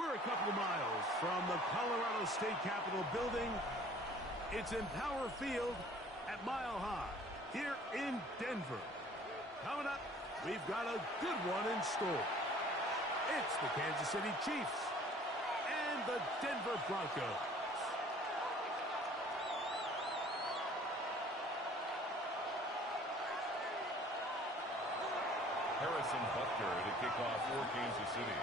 We're a couple of miles from the Colorado State Capitol building. It's in Power Field at Mile High here in Denver. Coming up, we've got a good one in store. It's the Kansas City Chiefs and the Denver Broncos. Harrison Butker to kick off for Kansas City.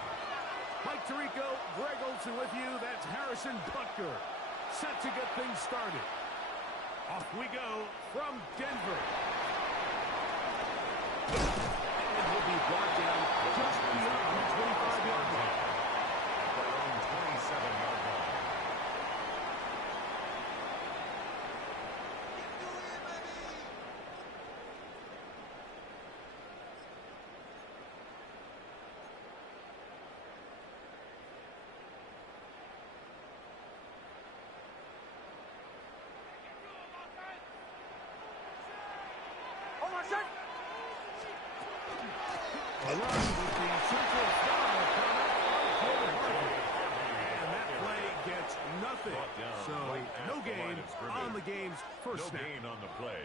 Mike Tirico, Greg Olsen with you. That's Harrison Butker. Set to get things started. Off we go from Denver. And he'll be brought down just beyond the 25-yard line. At their own 27-yard line. So, no gain on the game's first snap. No gain on the play.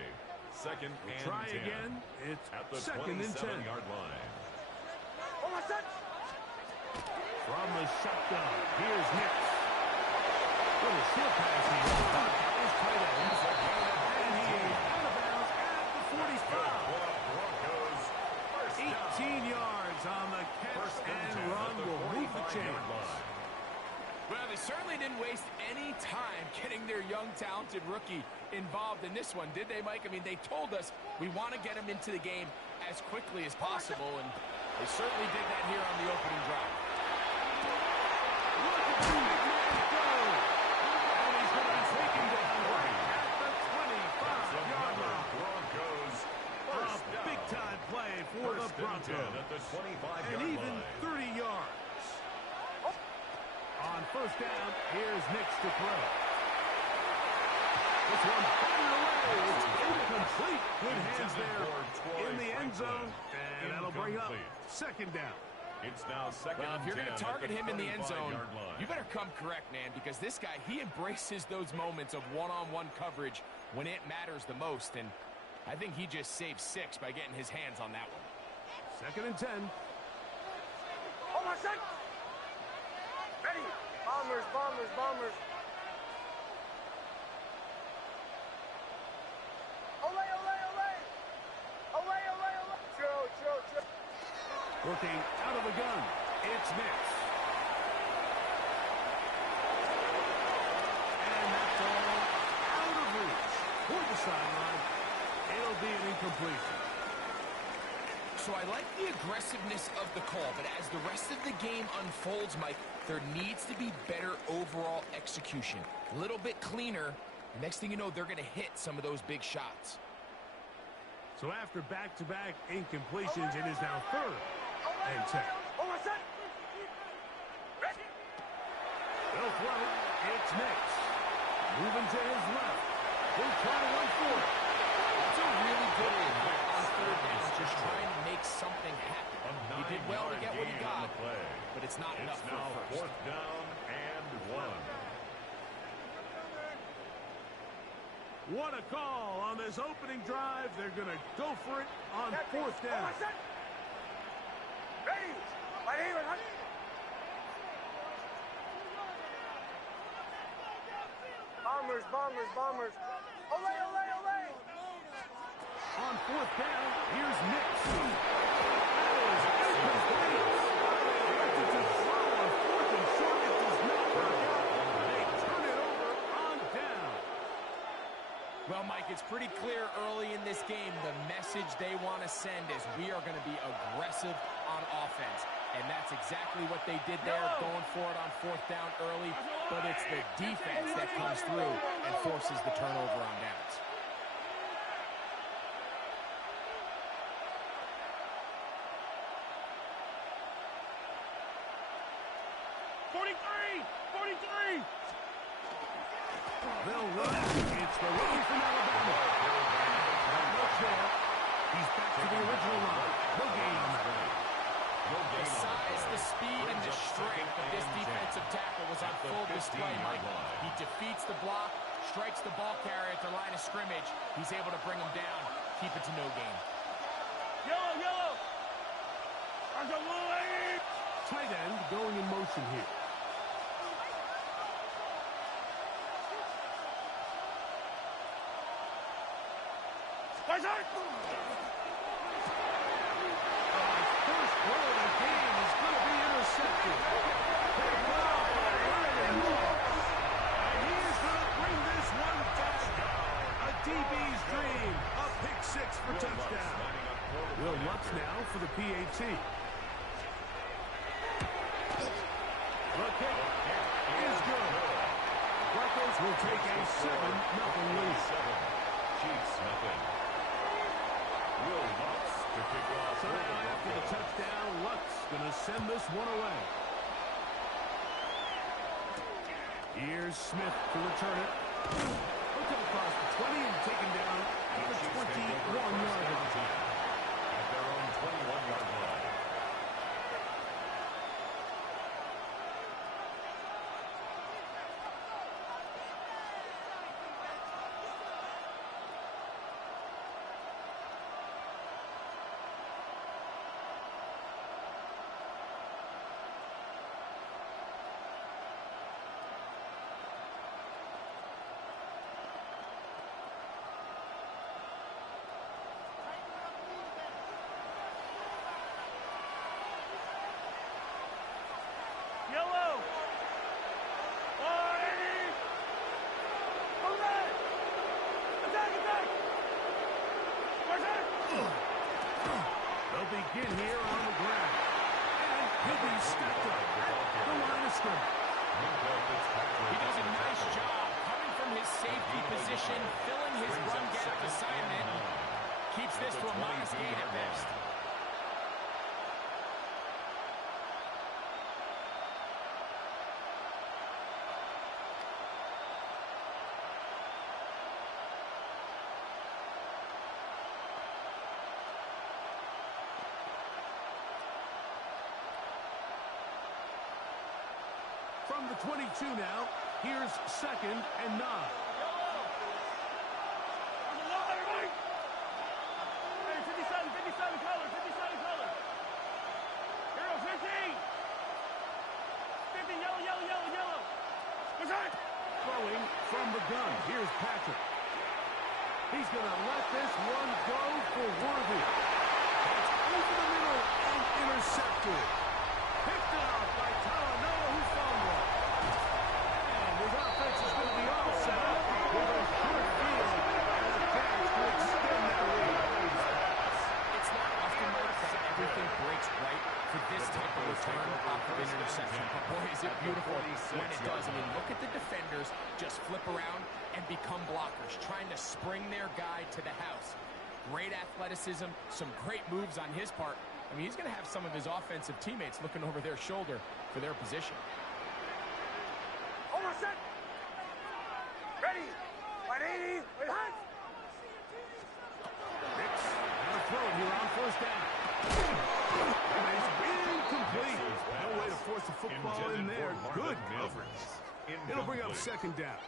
Second and 10. Try again. It's at the second and 10. 27-yard line. From the shotgun, here's Nix. Little short pass here. His tight end. And he is out of bounds at the 45. 18 yards on the catch and run will move the chains. Well, they certainly didn't waste any time getting their young, talented rookie involved in this one, did they, Mike? I mean, they told us we want to get him into the game as quickly as possible, and they certainly did that here on the opening drive. Look at the big man go! And he's going to be taken down right at the 25-yard line. Broncos. A big-time play for the Broncos. At the 25-yard and even 30 yards. On first down, here's Nix to throw. This one batted away. It's incomplete. Good hands there in the end zone. And that'll bring up second down. It's now second Well, if you're going to target him in the end zone, line. you better come correct, man, because this guy, he embraces those moments of one-on-one coverage when it matters the most. And I think he just saved 6 by getting his hands on that one. Second and 10. Oh, my son! Ready! Bombers, bombers, bombers. Olay, olay, olay! Olay, olay, olay! Chill. Working out of the gun. It's Nix. And that's all out of reach. Toward the sideline. It'll be an incompletion. So I like the aggressiveness of the call, but as the rest of the game unfolds, Mike, there needs to be better overall execution. A little bit cleaner. Next thing you know, they're going to hit some of those big shots. So after back-to-back incompletions, it is now third and 10. They'll throw. It's Nix. Moving to his left. He'll try to run for it. It's a really good play on third down, just trying to make something happen. He did well to get what he got, but it's not enough for a first. Fourth down and 1. What a call on this opening drive. They're going to go for it on fourth down. Ready! Right here, honey! Bombers, bombers, bombers. Olay, olay, olay! On fourth down, here's Nix. That is incomplete. Attempted to throw on fourth and short. It does not work out. They turn it over on down. Well, Mike, it's pretty clear early in this game the message they want to send is we are going to be aggressive on offense. And that's exactly what they did there, going for it on fourth down early. But it's the defense that comes through and forces the turnover on downs. They'll run it. It's the rookie from Alabama. Not there. He's back to the original line. No gain on that. The size, the speed, and the strength of this defense He's able to bring him down, keep it to no gain. Yellow, yellow. Tight end going in motion here. First Throw of the game is going to be intercepted. And he's going to bring this one back. A DB's dream. A pick six for touchdown. Will Lutz now for the PAT. The kick is good. Broncos will take a 7-0 lead. Chiefs nothing. Will Lutz to kick off. So now after the touchdown, Lutz going to send this one away. Here's Smith to return it. He'll come across the 20 and taken down at the 21-yard line. At their own 21-yard line. Yellow. Attack. They'll begin here on the ground. And he'll be stepped up at the line of scrimmage. He does a nice job coming from his safety position, filling his run gap assignment. Keeps this to a modest gain at best. From the 22 now, here's 2nd and 9. Hey, 57 color. Hero 15. 50, yellow. What's that? Throwing from the gun. Here's Patrick. He's going to let this one go for Worthy. It's over the middle and intercepted. Picked off by Talanoa, who fumbled. And his offense is going to be all set up with a short field and a catch to extend that lead. It's not often, Mark, that everything breaks right for this type of return off of an interception. But boy, is it beautiful when it does. I mean, look at the defenders just flip around and become blockers, trying to spring their guy to the house. Great athleticism, some great moves on his part. I mean, he's going to have some of his offensive teammates looking over their shoulder for their position. Hold on, set. Ready. 180. Wait, hands. Hicks on a throw here on first down. And it's incomplete. No way to force the football in there. Good coverage. It'll bring up 2nd down.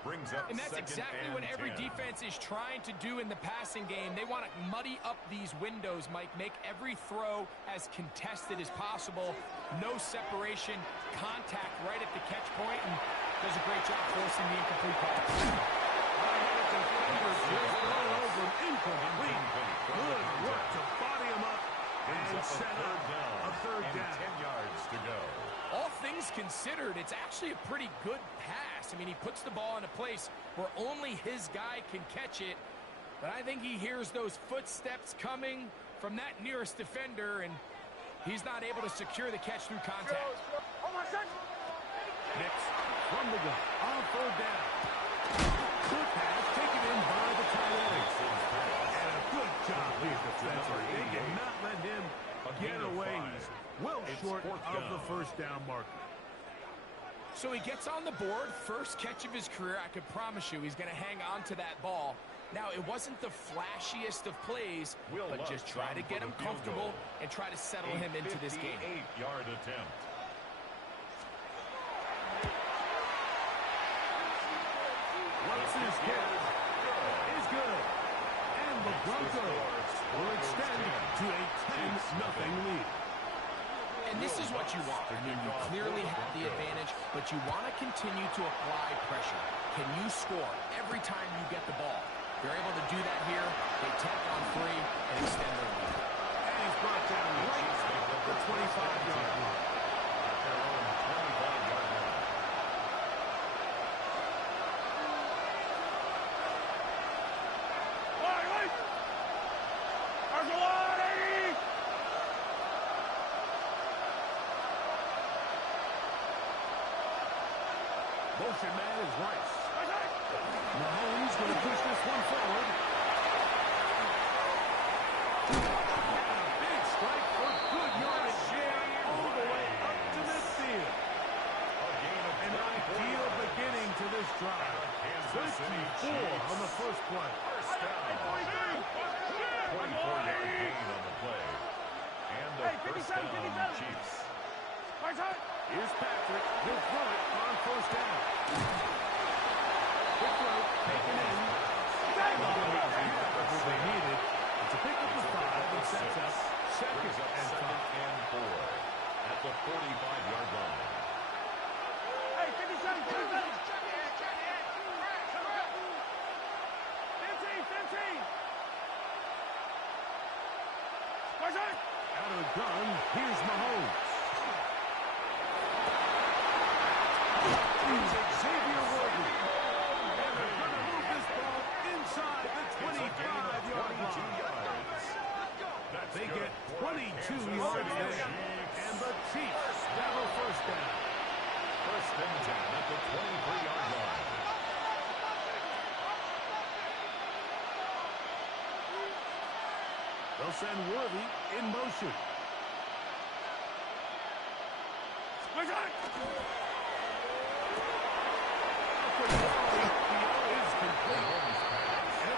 Brings up And that's exactly what every defense is trying to do in the passing game. They want to muddy up these windows, Mike, make every throw as contested as possible. No separation, contact right at the catch point, and does a great job forcing the incomplete pass. Incomplete. Good work to body him up and set up a 3rd down. 10 yards to go. All things considered, it's actually a pretty good pass. I mean, he puts the ball in a place where only his guy can catch it. But I think he hears those footsteps coming from that nearest defender, and he's not able to secure the catch through contact. Hold on, set. Hicks from the gun on 3rd down. Good pass taken in by the tight end. And a good job here defensively. They did not let him get away. He's well short of the 1st down marker. So he gets on the board, first catch of his career. I could promise you he's going to hang on to that ball. Now, it wasn't the flashiest of plays, but just try to get him comfortable and try to settle him into this game. 58-yard attempt. Once this kick is good. Broncos will extend to a 10-0 lead. And this is what you want. I mean, you clearly have the advantage, but you want to continue to apply pressure. Can you score every time you get the ball? They're able to do that here. They tack on 3 and extend their lead. And he's brought down right at the 25-yard line. At their own 25-yard line. Motion man is Rice. Mahomes going to push this one forward. And a big strike for good yardage here all the way up to midfield. An ideal beginning to this drive. 54 on the first play. First down. 24-yard gain on the play. And the first down, Chiefs. Here's Patrick. He'll throw it on first down. Quick throw, taken in. They need it. It's a pickup of 5 and sets up second and 4 at the 45-yard line. Hey, 57, 57. 15. Out of the gun, here's Mahomes. He's Xavier Worthy. And they're going to move this ball inside the 25-yard line. They get 22 yards there. And the Chiefs have a first down. First and 10 at the 23-yard line. They'll send Worthy in motion. He'll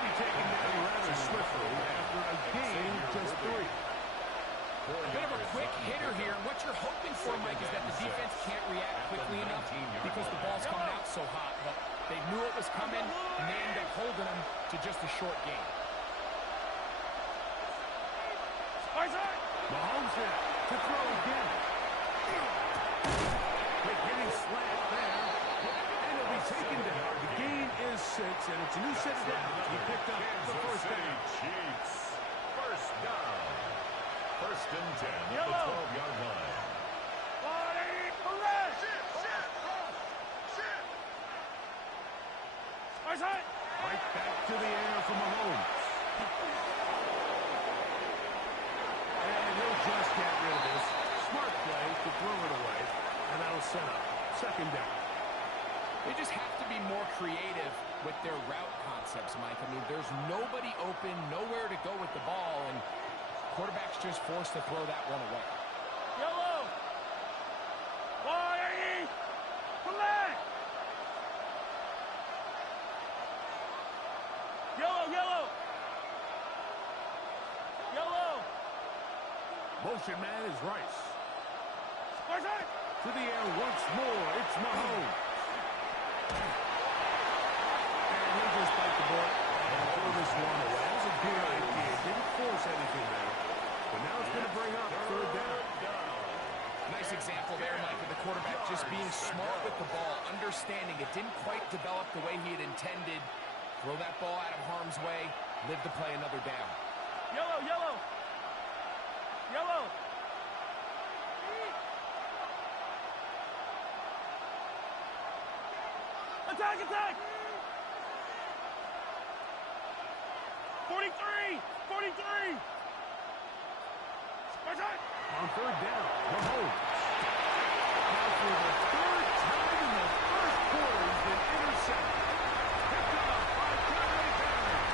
be taken down rather swiftly after a gain of just 3. A bit of a quick hitter here. What you're hoping for, Mike, is that the defense can't react quickly enough because the ball's coming out so hot. But they knew it was coming, and they ended up holding them to just a short gain. Mahomes here to throw again. Quick hitting slant there. And he'll be taken down. The gain is 6, and it's a new set of downs. He picked up the first down. Chiefs. First down. First and 10 at the 12-yard line. Right back to the air for Mahomes. And he'll just get rid of this. Smart play to throw it away. And that'll set up second down. They just have to be more creative with their route concepts, Mike. I mean, there's nobody open, nowhere to go with the ball, and quarterback's just forced to throw that one away. Yellow. Black. Yellow. Motion man is Rice. To the air once more. It's Mahomes. And he'll just bite the ball and throw this one away. That was a good idea. Didn't force anything there. But now it's going to bring up third down. Nice example there, Mike, of the quarterback just being smart with the ball, understanding it didn't quite develop the way he had intended. Throw that ball out of harm's way, live to play another down. Yellow. Attack! 43! On third down, Mahomes. Now for the third time in the first quarter, he's been intercepted. Picked up by Johnny Barron.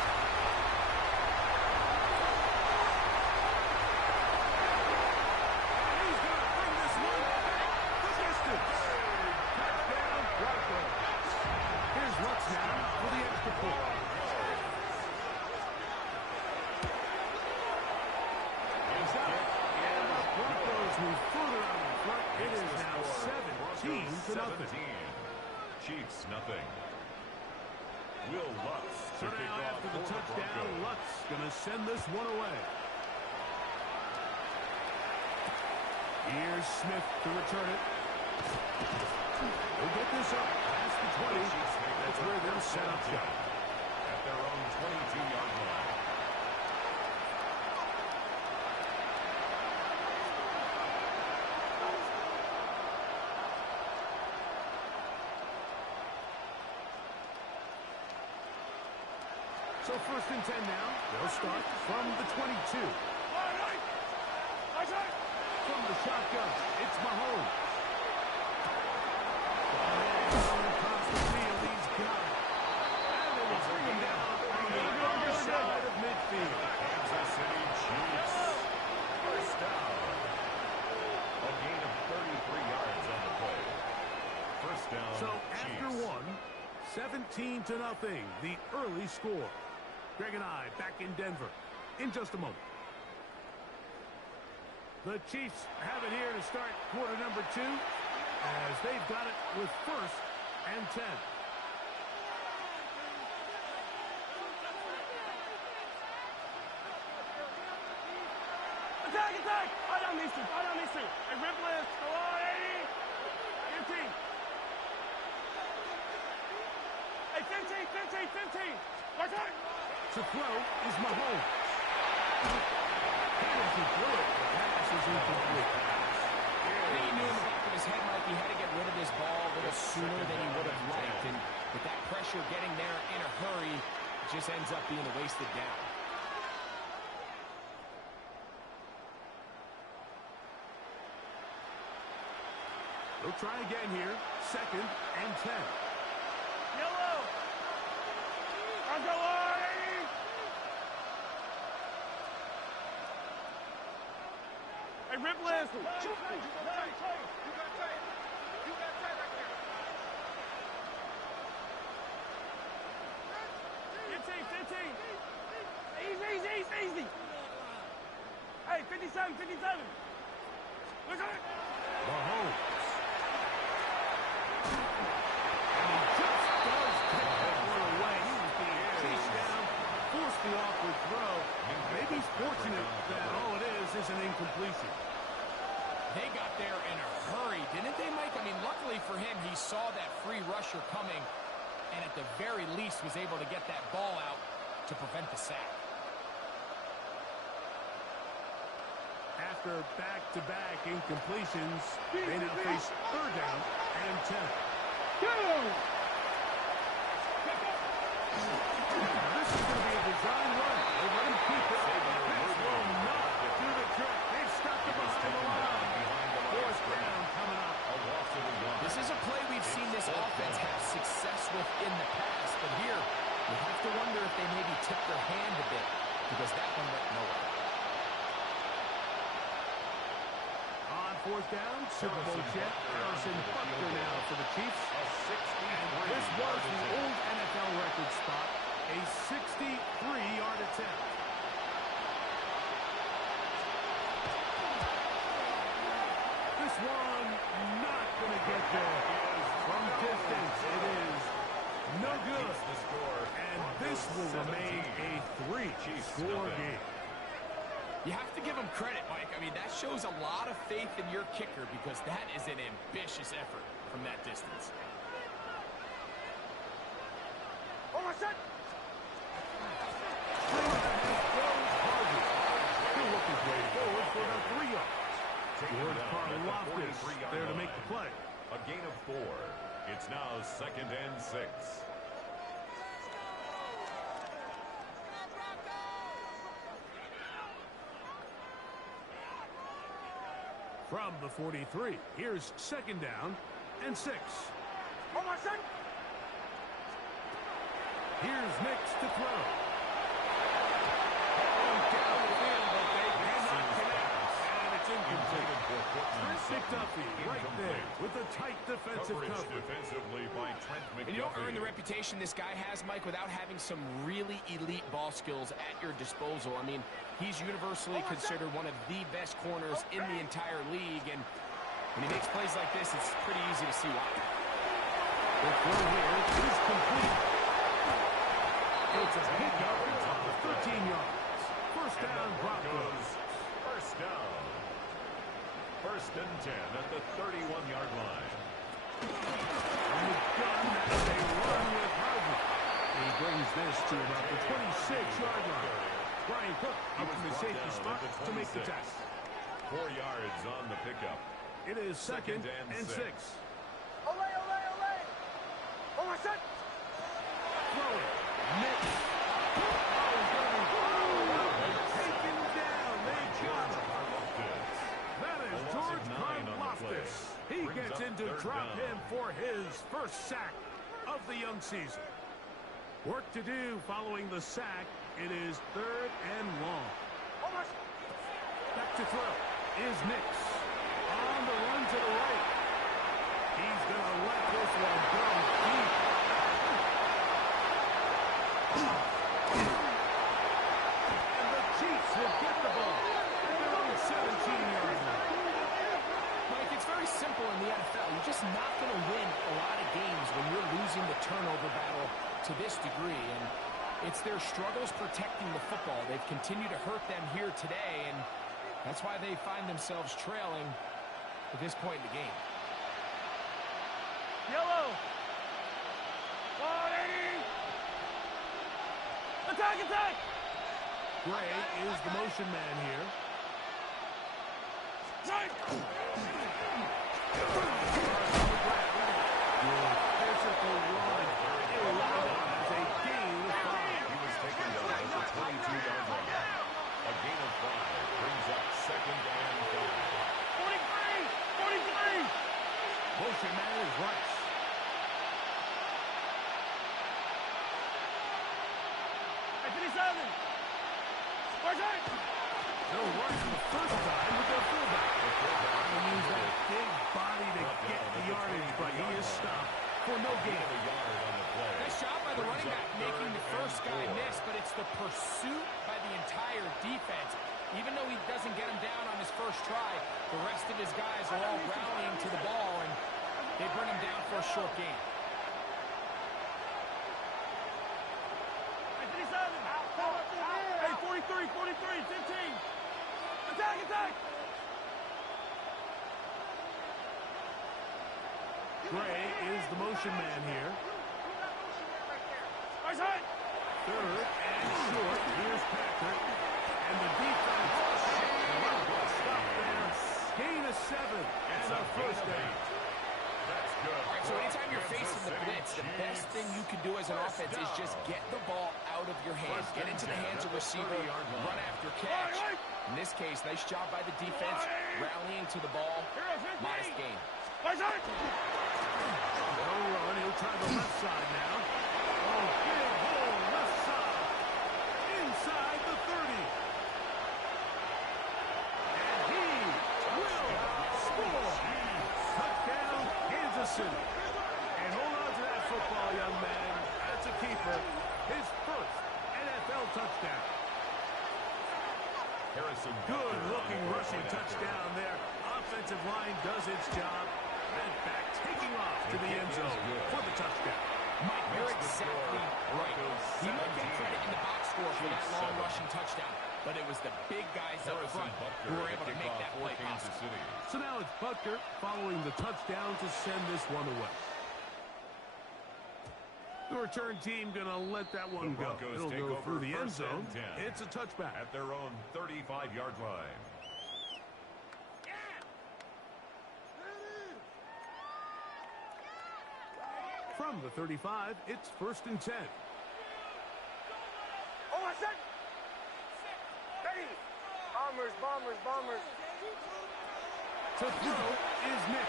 And he's going to bring this one back the distance. Touchdown, Broncos. Here's Lutz now for the extra point. He's up. And the Broncos move further out in front. It is now 17-0. Chiefs, nothing. Will Lutz So to kick now off after the for touchdown, Broncos. Lutz going to to send this one away. Here's Smith to return it. They'll get this up past the 20. That's where they'll set up shop. At their own 22-yard line. So 1st and 10 now. They'll start from the 22. From the shotgun, it's Mahomes. Across the field, he's got it. And they will bring him down on the other side of midfield. Kansas City Chiefs. First down. A gain of 33 yards on the play. First down, So Chiefs. after one, 17-0, the early score. Greg and I back in Denver in just a moment. The Chiefs have it here to start quarter number 2 as they've got it with 1st and 10. Attack, attack! I don't miss it. A Ripley, come on, 80. 15. Hey, 15. Attack! To throw is Mahomes. He doesn't throw it. The pass is incomplete. I think he knew in the back of his head, Mike, he had to get rid of this ball a little sooner than he would have liked. And with that pressure getting there in a hurry, it just ends up being a wasted down. They'll try again here. 2nd and 10. Yellow! I'm going! Hey, Ripley! You got tight right there. 15. Easy. Hey, 57. Look at it. Mahomes. And he just does take that one away. He was being chased down, forced the awkward throw. Maybe he's fortunate that all it is an incompletion. They got there in a hurry, didn't they, Mike? I mean, luckily for him, he saw that free rusher coming and at the very least was able to get that ball out to prevent the sack. After back-to-back incompletions, they now face 3rd down and 10. Now this is going to be a design run. They let him keep it. This will not do the trick. They've stopped him behind the line. 4th down coming up. This is a play we've seen this offense have success with in the past, but here you have to wonder if they maybe tipped their hand a bit because that one went nowhere. On 4th down, Super Bowl champ Harrison Butker now for the Chiefs. And this was the old NFL record spot, a 63-yard attempt. This one not going to get there. From distance, it is no good. And this will remain a 3-score game. You have to give him credit, Mike. I mean, that shows a lot of faith in your kicker because that is an ambitious effort from that distance. Oh, my son! Still looking way forward for about 3 yards. George Karlaftis there to make the play. A gain of 4. It's now 2nd and 6. From the 43, here's 2nd down and 6. Oh, my son! Here's Nix to throw. Down the field, but they cannot connect. And it's incomplete. Trent McDuffie right there with a tight defensive coverage. Defensively by Trent McDuffie. And you don't earn the reputation this guy has, Mike, without having some really elite ball skills at your disposal. I mean, he's universally considered one of the best corners in the entire league. And when he makes plays like this, it's pretty easy to see why. The throw here is complete. It's a pickup of 13 yards. carries this to about the 26-yard line. Brian Cook up in the safety spot to make the test. 4 yards on the pickup. It is second and 6. Ole, ole, ole. Oh, my son. Throw it. Mitch. Taken down. They got him. That is George Karlaftis. He gets into drop him for his first sack of the young season. Work to do following the sack. It is 3rd and long. Back to throw is Nix. On the run to the right. He's going to let this one go deep. And the Chiefs will get the ball at their own 17-yard line. Mike, it's very simple in the NFL. You're just not going to win a lot of games when you're losing the turnover battle to this degree. And it's their struggles protecting the football. They've continued to hurt them here today, and that's why they find themselves trailing at this point in the game. Yellow. 180. Attack, attack. Gray is the motion man here. Strike. Physical run. As a gain of 5. He was taken down at the 22-yard line. A gain of 5 brings up second and 5. 43. Motion man is Rice. At 57. Where's it? No rush the first time with their fullback. They use that big body to get the yardage, but he is stopped for no gain. Nice job by the running back making the first guy miss, but it's the pursuit by the entire defense. Even though he doesn't get him down on his first try, the rest of his guys are all rallying to the ball, and they bring him down for a short gain. At 57. Hey, 43, 15. Attack. Gray is the motion man here. Where's it? 3rd and short. Here's Patrick. And the defense stop there. Gain of 7. And a first down. That's good. All right, so anytime you're facing the blitz, the best thing you can do as an offense is just get the ball out of your hands. Get into the hands of receiver, run after catch. In this case, nice job by the defense, rallying to the ball. Modest gain. Where's it? No run. He'll try the left side now. Oh, big hole left side. Inside the 30. And he will score. Touchdown, Kansas City. And hold on to that football, young man. That's a keeper. His first NFL touchdown. Good-looking rushing touchdown there. Offensive line does its job. And back taking off to the end zone for the touchdown. Mike, you're exactly right. He might get credit in the box score for that long rushing touchdown, but it was the big guys up front who were able to make that play possible. So now it's Butker following the touchdown to send this one away. The return team going to let that one go. It'll go through the end zone. It's a touchback. At their own 35-yard line. From the 35, it's 1st and 10. Oh, I said. Hey. Bombers. To throw is Nix.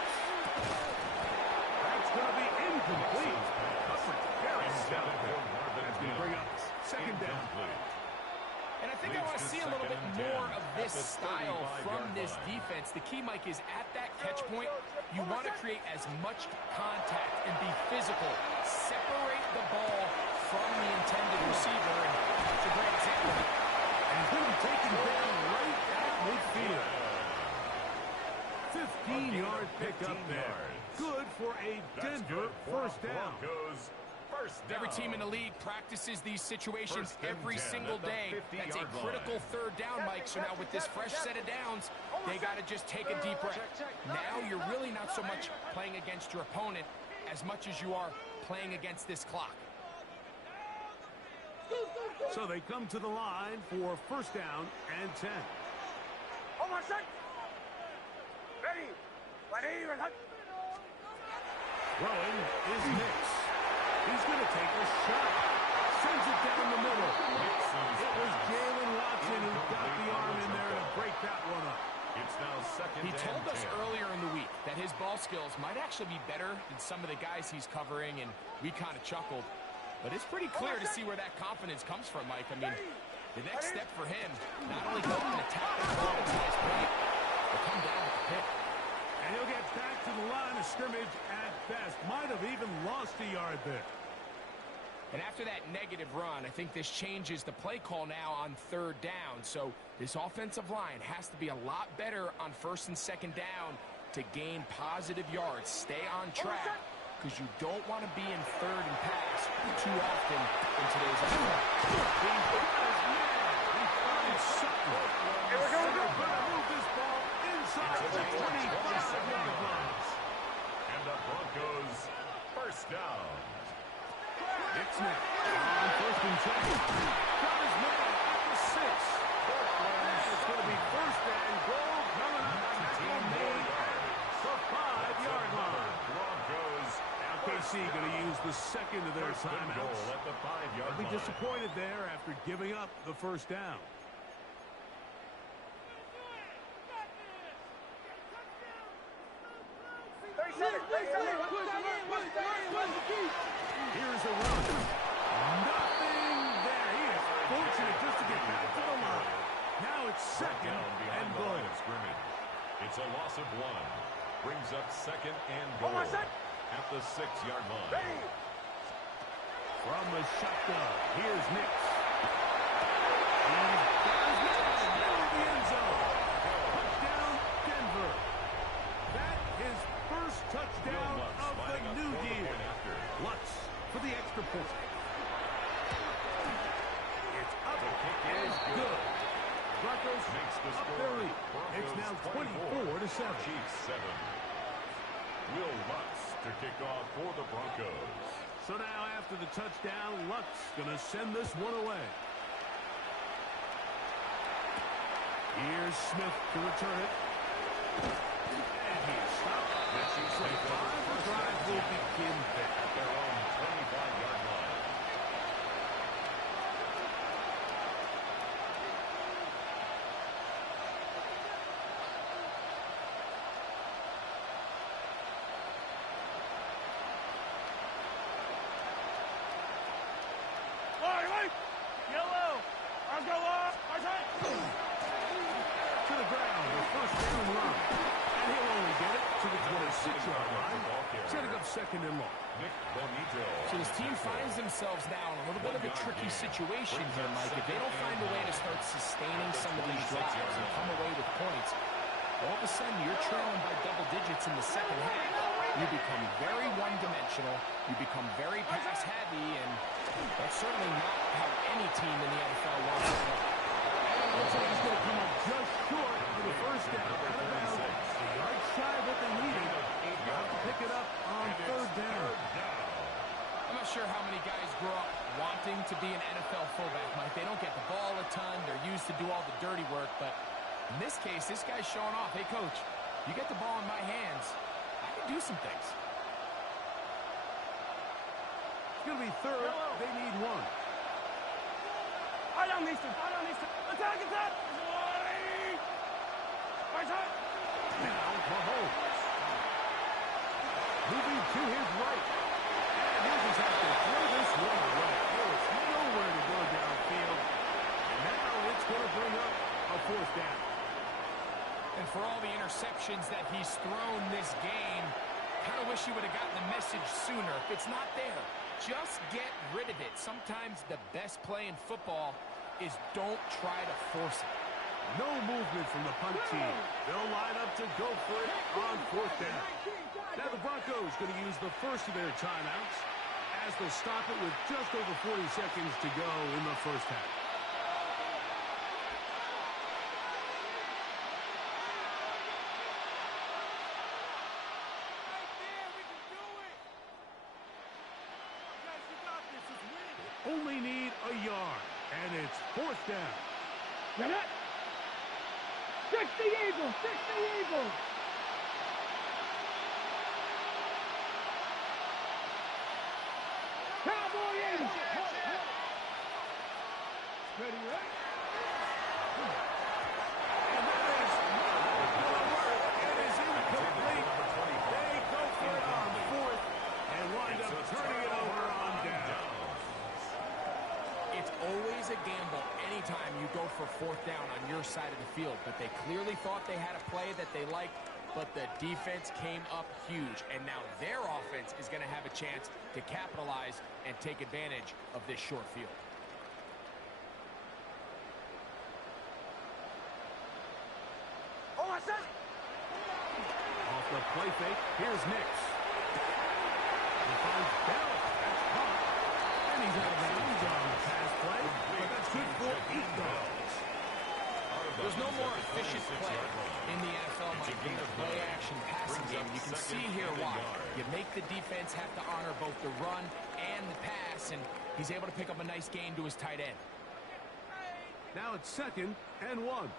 That's going to be incomplete. Very sound. That's going to bring up second down. And I think I want to see a little bit more of this style from this defense. The key, Mike, is at that catch point, you want to create as much contact and be physical. Separate the ball from the intended receiver, and it's a great example. And he's going to be taken down right at midfield. 15-yard pickup there. Good for a Denver first down. Every team in the league practices these situations every single day. That's a critical 3rd down, Mike. So now with this fresh set of downs, they got to just take a deep breath. Now you're really not so much playing against your opponent as much as you are playing against this clock. So they come to the line for first down and 10. Throwing is Nix. He's going to take a shot. Sends it down the middle. It was Jalen Watson who got the arm in there to break that one up. It's now second He told and us 10. earlier in the week that his ball skills might actually be better than some of the guys he's covering, and we kind of chuckled. But it's pretty clear to see where that confidence comes from, Mike. I mean, the next step for him, not only go and attack the ball at his point, but come down with the pick. And he'll get back to the line of scrimmage at best. Might have even lost a yard there. And after that negative run, I think this changes the play call now on third down. So this offensive line has to be a lot better on first and second down to gain positive yards. Stay on track, because you don't want to be in third and pass too often in today's NFL. He finds something. They're going to move this ball inside the 25-yard line. And the Broncos first down. It's Nick on first and 10. Got his man at the 6. It's going to be first and goal coming up. Tackle made the 5-yard line. Broncos KC going to use the second of their first and goal timeouts. at the 5-yard They'll be line. disappointed there after giving up the first down. Here's a run. Nothing there. He is fortunate just to get back to the line. Now it's second Down behind and the goal. line of scrimmage. It's a loss of 1. Brings up second and goal at the 6-yard line. From the shotgun, here's Nix. He's got his man middle of the end zone. Touchdown, Denver. That is first touchdown of the new year. Lutz for the extra point. It's up. The kick is Good. Broncos Makes the up score. their lead. It's Broncos now 24. 24-7. Chiefs 7. Will Lutz to kick off for the Broncos. So now after the touchdown, Lutz going to send this one away. Here's Smith to return it. And he is stopped. The Chiefs take over. The drive will begin there. At their own 25-yard line. Yellow. Let's go up. To the ground, the first down run. And he'll only get it to the 26-yard line. Setting up second and long. Nick Bonito. So this team finds themselves now in a little bit of a tricky situation here, Mike. If they don't find a way to start sustaining some of these drives and come away with points, all of a sudden you're trailing by double digits in the second half. You become very one-dimensional. You become very pass-heavy, and that's certainly not how any team in the NFL wants to play. Looks like he's going to come up just short for the first down. Out of bounds. A yard shy of what they needed. Got to pick it up on third down. I'm not sure how many guys grow up wanting to be an NFL fullback, Mike. They don't get the ball a ton. They're used to do all the dirty work. But in this case, this guy's showing off. Hey, coach, you get the ball in my hands, I can do some things. It's going to be third. They need one. Attack. Now Mahomes. Moving to his right. And he'll just have to throw this one away. There's nowhere to go downfield. And now it's going to bring up a fourth down. And for all the interceptions that he's thrown this game, kind of wish he would have gotten the message sooner. If it's not there, just get rid of it. Sometimes the best play in football is don't try to force it. No movement from the punt team. They'll line up to go for it on fourth down. Now the Broncos going to use the first of their timeouts as they'll stop it with just over 40 seconds to go in the first half. Only need a yard. It's fourth down. Get it? Fix the Eagles! Fix the Eagles! Cowboy Eagles! Ready, right? And that is not going to work. It is incomplete. They go for it on fourth and wind up turning it over on down. It's always a gamble anytime you go for fourth down on your side of the field, but they clearly thought they had a play that they liked, but the defense came up huge, and now their offense is going to have a chance to capitalize and take advantage of this short field. Off the play fake, here's Nix. He finds Bell. That's caught. And he's out of bounds on the pass play, but that's good for 8 yards. There's no more efficient play in the NFL, Mike, than the play-action passing game. You can see here why. You make the defense have to honor both the run and the pass, and he's able to pick up a nice gain to his tight end. Now it's 2nd and 1.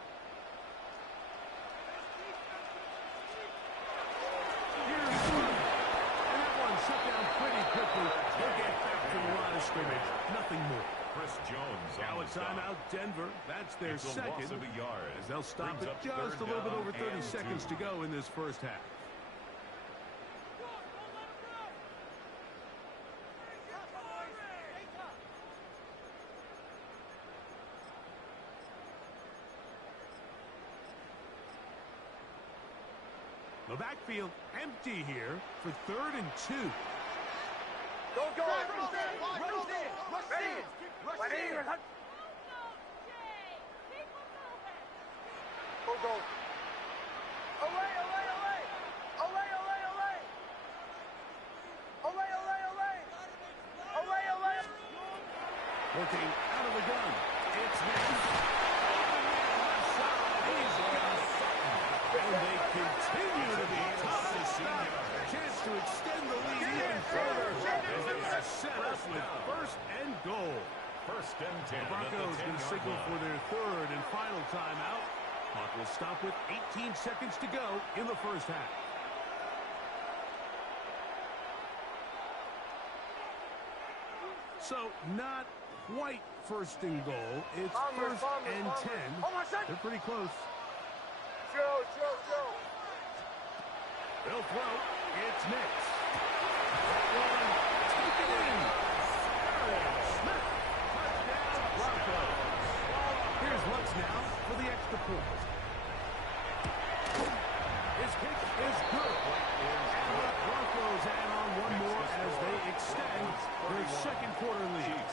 Shut down pretty quickly. They'll get back to the line of scrimmage. Nothing more. Chris Jones. Now a timeout, Denver. That's their second. Of a yard. As they'll stop Brings it up just a little bit over 30 and seconds 2. to go in this first half. The backfield empty here for 3rd and 2. Go, go! Rush in! Rush in! Rush in! Go, go! Away, away, away! Away, away, away! Away, away, away! Away, away! Looking out of the gun. It's Nix. He's got something. And they continue to be tough to stop. Chance to extend the lead even further as they are set up with 1st and goal. 1st and 10. The Broncos going to signal for their 3rd and final timeout. Clock will stop with 18 seconds to go in the first half. So not quite 1st and goal. It's 1st and 10. They're pretty close. Joe! They'll throw. It's Nix. Take it in. Smith. Touchdown, Broncos. Here's Lutz now for the extra point. His kick is good. And the Broncos add on one more as they extend their 2nd quarter lead.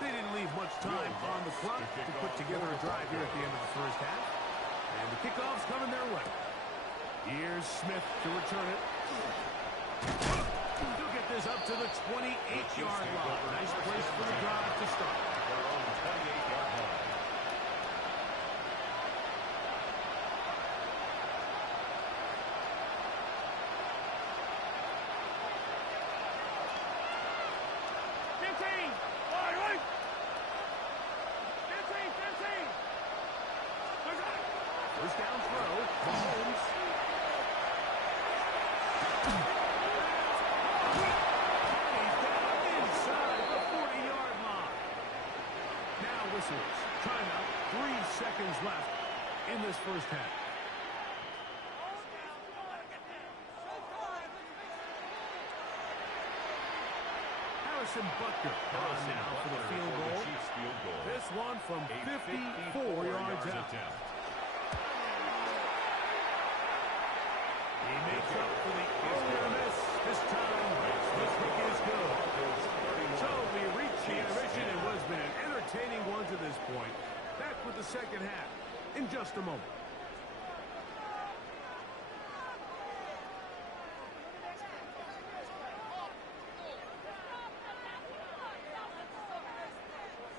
They didn't leave much time on the clock to put together a drive here at the end of the first half. And the kickoff's coming their way. Here's Smith to return it. He'll get this up to the 28-yard line. Nice place for the drive to start. Their own 28-yard line. First down throw. Mahomes. He's down inside the 40-yard line. Now whistles. Timeout. 3 seconds left in this first half. Harrison Butker on now for the field goal. This one from 54 yards out. He makes up for the earlier miss. This time, the kick is good. So we reach the intermission. It has been an entertaining one to this point. Back with the second half in just a moment.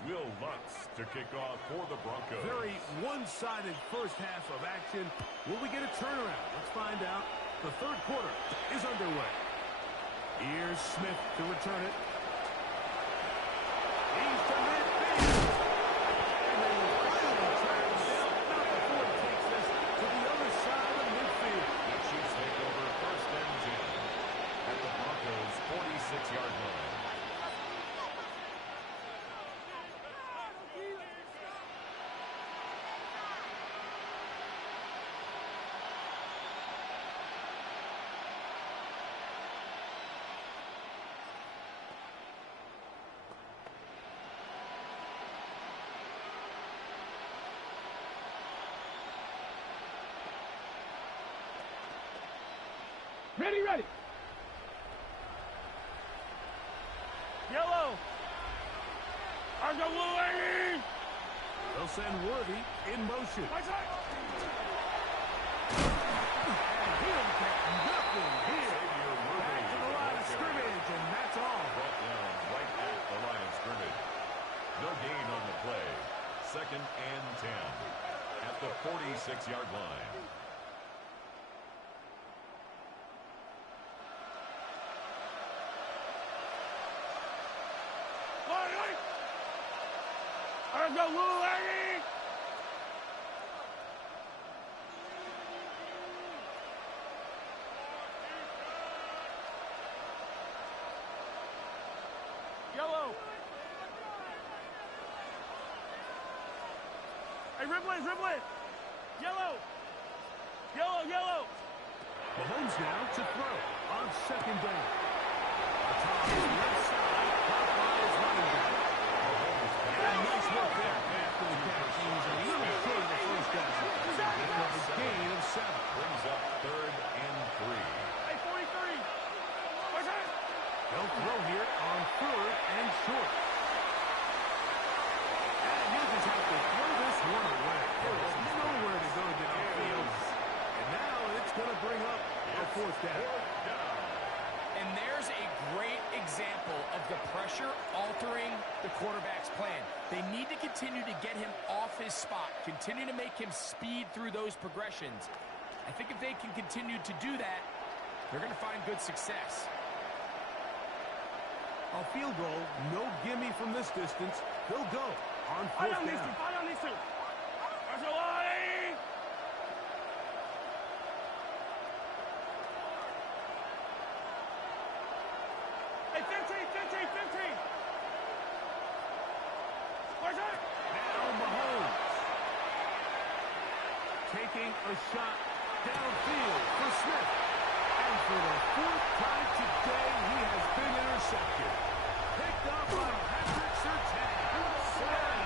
Will Lutz to kick off for the Broncos. Very one-sided first half of action. Will we get a turnaround? Let's find out. The 3rd quarter is underway. Here's Smith to return it. He's to midfield. Ready, ready. Yellow. Argo blue, lady. They'll send Worthy in motion. Right side. And he'll get nothing here. Back to the line of scrimmage, and that's all. Brought down right at the line of scrimmage. No gain on the play. 2nd and 10 at the 46-yard line. Argo blue, lady. Yellow. Hey, ripple it. Yellow. Yellow. Mahomes now to throw on 2nd down. Atop his left side, caught by his running back. And nice work there after the catch. He was a little short of the first down. It was a gain of 7. Brings up 3rd and 3. Hey, 43. What's that? They'll throw here on 3rd and short. And he'll just have to throw this one away. There's nowhere to go downfield. And now it's going to bring up a 4th down. And there's a great example of the pressure altering the quarterback's plan. They need to continue to get him off his spot, continue to make him speed through those progressions. I think if they can continue to do that, they're going to find good success. A field goal, no gimme from this distance. They'll go on 4th down. Fight on these two. That's a line. Hey, 15. Where's that? Now Mahomes taking a shot downfield for Smith. And for the 4th time today, he has been intercepted. Picked up by Patrick Surtain.